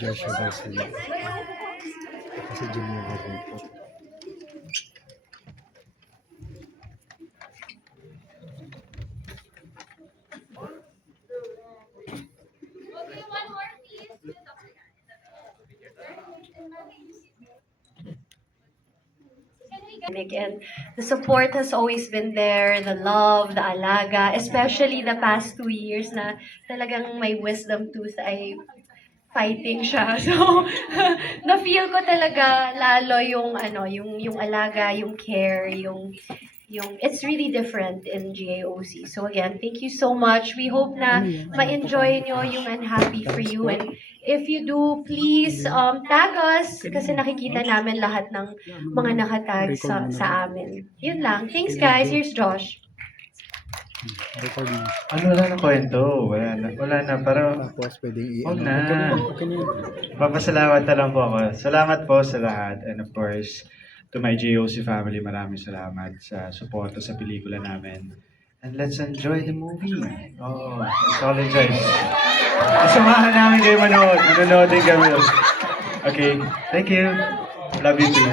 Joshua Garcia. Kasi Junior Garcia. And the support has always been there, the love, the alaga, especially the past 2 years na talagang my wisdom tooth ay fighting siya. So, na-feel ko talaga lalo yung ano, yung alaga, yung care, yung it's really different in GAOC. So again, thank you so much. We hope na ma-enjoy nyo yung Unhappy for You. And if you do, please tag us kasi nakikita namin lahat ng mga nakatag sa amin. Yun lang. Thanks guys. Here's Josh. Recording. Ano wala na kwento? Wala na. Pero, Tapos pwedeng huwag i-ano. na. Okay na yun. Papasalamat na lang po ako. Salamat po sa lahat. And of course, to my JOC family, maraming salamat sa suporta sa pelikula namin. And let's enjoy the movie. Oh, let's all enjoy. Samahan namin kayo manood. Manonood din kami. Okay, thank you. Love you too.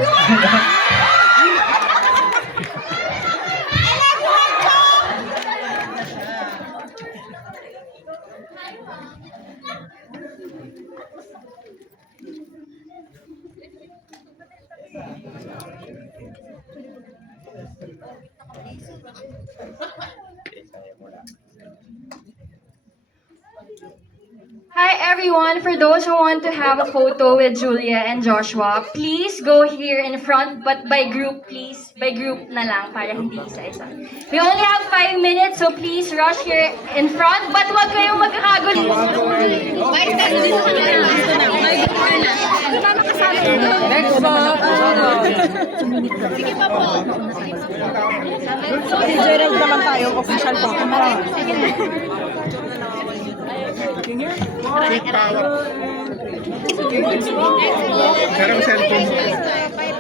Hi everyone! For those who want to have a photo with Julia and Joshua, please go here in front, but by group please. By group na lang para hindi isa-isa. We only have 5 minutes, so please rush here in front, but wag kayong magkakagulo. Next po. Sige pa po. Gerald naman tayo, official po. Karang cellphone.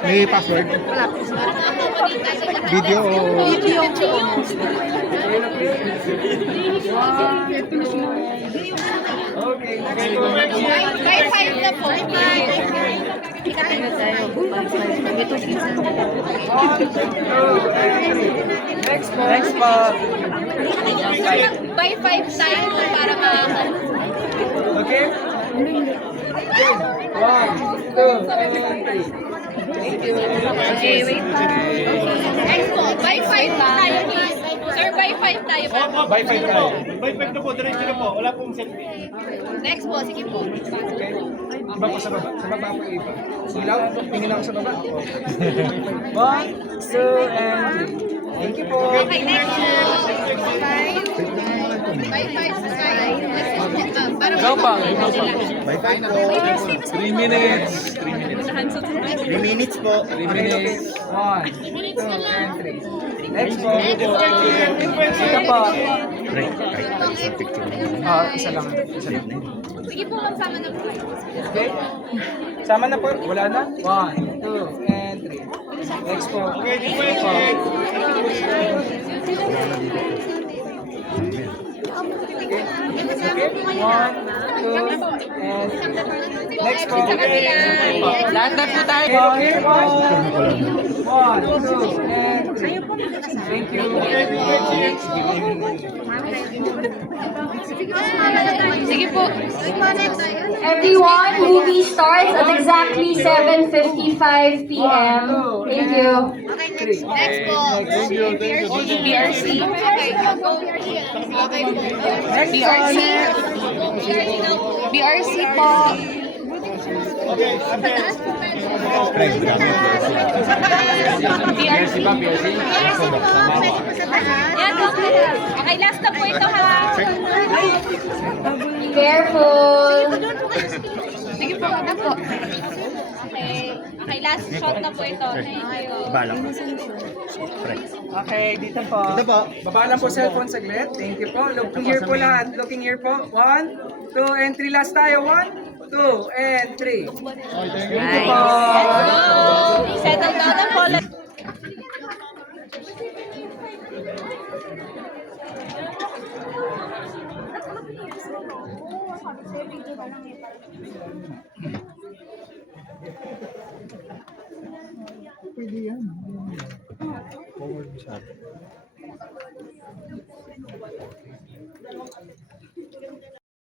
May password? Video o... Video. By 5 na po. Next po. By 5 tayo para Okay? 1, 2, 3. Thank you. Okay, wait. Next po, by 5 tayo. Sir, by 5 tayo. By 5 tayo. By 5 na po, diretso na po. Wala pong selfie. Next po, sige po. Okay. Iba po sa baba. Sa baba po iba. Silaw, tingin ako sa baba. 1, 2, and 3. Thank you po. Okay, next po. By 5 sa side. Go pa. Bye bye na 3 minutes. 3 minutes po. 3 minutes. 1, 2, and 3. Next po. Ito po. Break. Kahit isang picture. Isa lang. Isa lang. Sige po, magsama na po kayo. Okay? Sama na po. Wala na? 1, 2, and 3. Next po. Okay, next po. Okay? 1, 2, and next po. Lahat na po tayo. Okay po. 1, 2, and 3. Thank you. Sige po. Everyone, movie starts at exactly 7:55 p.m. Thank you. Next po. Thank you. BRC. Okay, go. Okay po. BRC. BRC po. BRC ba? BRC? Yan, okay. Okay, last na po ito ha. Be careful. Sige po, ano po. Okay. Okay, last shot na po ito. Thank you. Balang. Okay, dito po. Dito po. Baba lang po cellphone saglit. Thank you po. Looking here po lahat. Looking here po. 1, 2, and 3. Last tayo. 1, 2, and 3. Thank you po. Settle down na po. Pwede yan. Forward sa atin.